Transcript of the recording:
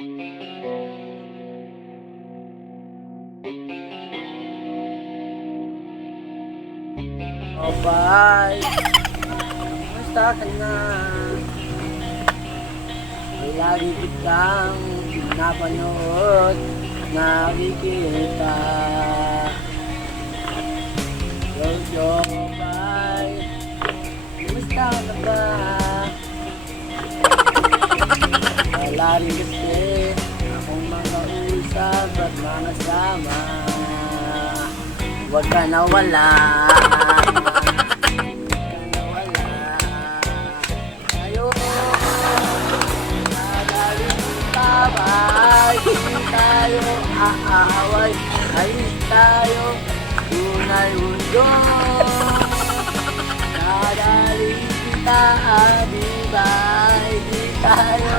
Oh, bye. Kamusta ka na? May lagi kitang pinapanood, nakikita. Jojo, bye. Kamusta ka ba? Wala rin kasi akong makausap at makasama. Huwag ka na wala. Tayo aaway. Alis tayo. Tunay mundo. Madaling kita abibay. Di tayo